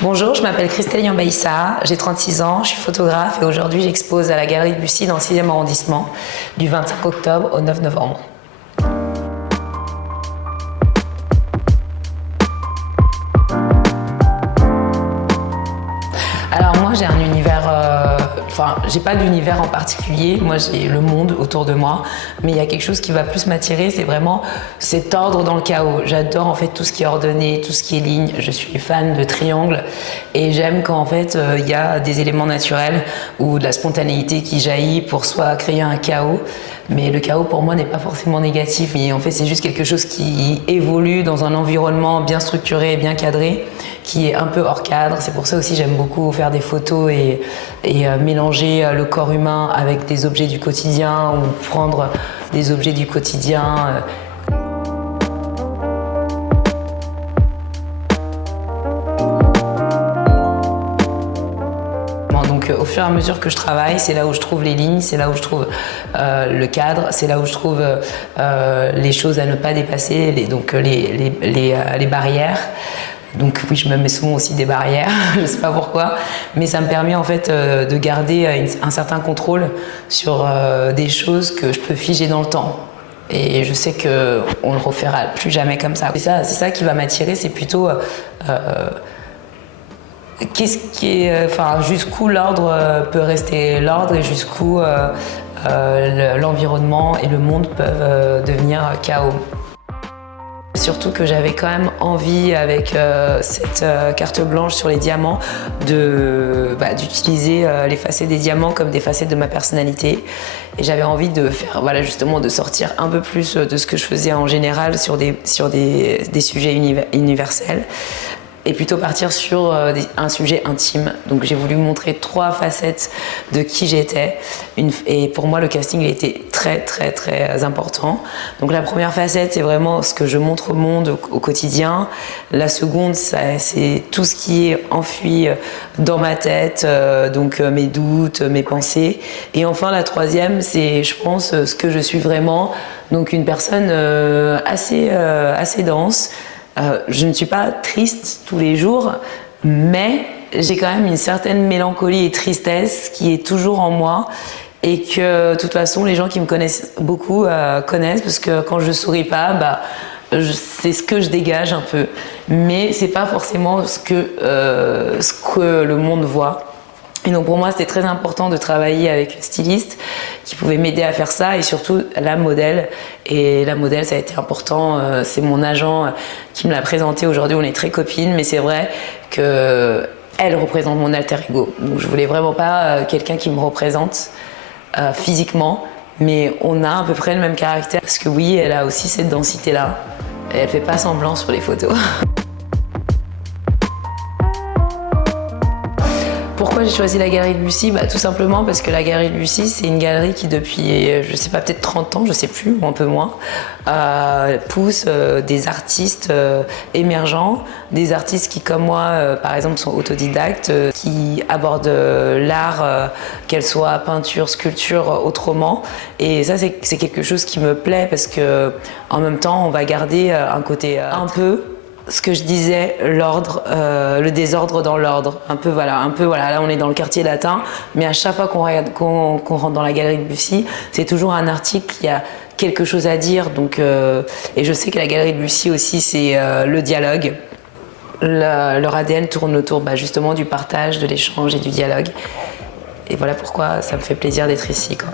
Bonjour, je m'appelle Christelle Yambaïssa, j'ai 36 ans, je suis photographe et aujourd'hui j'expose à la Galerie de Bussy dans le 6e arrondissement du 25 octobre au 9 novembre. Alors moi j'ai un univers, j'ai pas d'univers en particulier, moi j'ai le monde autour de moi, mais il y a quelque chose qui va plus m'attirer, c'est vraiment cet ordre dans le chaos. J'adore en fait tout ce qui est ordonné, tout ce qui est ligne, je suis fan de triangles et j'aime quand en fait il y a des éléments naturels ou de la spontanéité qui jaillit pour soit créer un chaos, mais le chaos pour moi n'est pas forcément négatif, et en fait c'est juste quelque chose qui évolue dans un environnement bien structuré et bien cadré, qui est un peu hors cadre. C'est pour ça aussi j'aime beaucoup faire des photos et mélanger le corps humain avec des objets du quotidien ou prendre des objets du quotidien. Donc au fur et à mesure que je travaille, c'est là où je trouve les lignes, c'est là où je trouve le cadre, c'est là où je trouve les choses à ne pas dépasser, les barrières. Donc oui, je me mets souvent aussi des barrières, je ne sais pas pourquoi, mais ça me permet en fait de garder un certain contrôle sur des choses que je peux figer dans le temps. Et je sais qu'on ne le refera plus jamais comme ça. C'est ça qui va m'attirer, c'est plutôt jusqu'où l'ordre peut rester l'ordre et jusqu'où l'environnement et le monde peuvent devenir chaos. Surtout que j'avais quand même envie, avec cette carte blanche sur les diamants, d'utiliser les facettes des diamants comme des facettes de ma personnalité. Et j'avais envie de faire, justement, de sortir un peu plus de ce que je faisais en général sur des sujets universels, et plutôt partir sur un sujet intime. Donc j'ai voulu montrer 3 facettes de qui j'étais. Et pour moi, le casting il était très très très important. Donc la première facette, c'est vraiment ce que je montre au monde au quotidien. La seconde, c'est tout ce qui est enfui dans ma tête, mes doutes, mes pensées. Et enfin, la troisième, c'est, je pense, ce que je suis vraiment. Donc une personne assez dense. Je ne suis pas triste tous les jours, mais j'ai quand même une certaine mélancolie et tristesse qui est toujours en moi, et que de toute façon les gens qui me connaissent beaucoup connaissent, parce que quand je souris pas, c'est ce que je dégage un peu, mais c'est pas forcément ce que le monde voit. Et donc pour moi, c'était très important de travailler avec une styliste qui pouvait m'aider à faire ça, et surtout la modèle. Et la modèle, ça a été important. C'est mon agent qui me l'a présenté. Aujourd'hui, on est très copines, mais c'est vrai qu'elle représente mon alter ego. Donc je voulais vraiment pas quelqu'un qui me représente physiquement, mais on a à peu près le même caractère. Parce que oui, elle a aussi cette densité-là. Et elle fait pas semblant sur les photos. Pourquoi j'ai choisi la Galerie de Bussy ? Tout simplement parce que la Galerie de Bussy, c'est une galerie qui depuis, je sais pas, peut-être 30 ans, je sais plus, ou un peu moins, pousse des artistes émergents, des artistes qui, comme moi, par exemple, sont autodidactes, qui abordent l'art, qu'elle soit peinture, sculpture, autrement. Et ça, c'est quelque chose qui me plaît, parce que en même temps, on va garder un côté un peu ce que je disais, l'ordre, le désordre dans l'ordre. Un peu, là on est dans le quartier latin, mais à chaque fois qu'on rentre dans la Galerie de Bussy, c'est toujours un article qui a quelque chose à dire. Donc, et je sais que la Galerie de Bussy aussi, c'est le dialogue. Leur ADN tourne autour justement du partage, de l'échange et du dialogue. Et voilà pourquoi ça me fait plaisir d'être ici, quoi.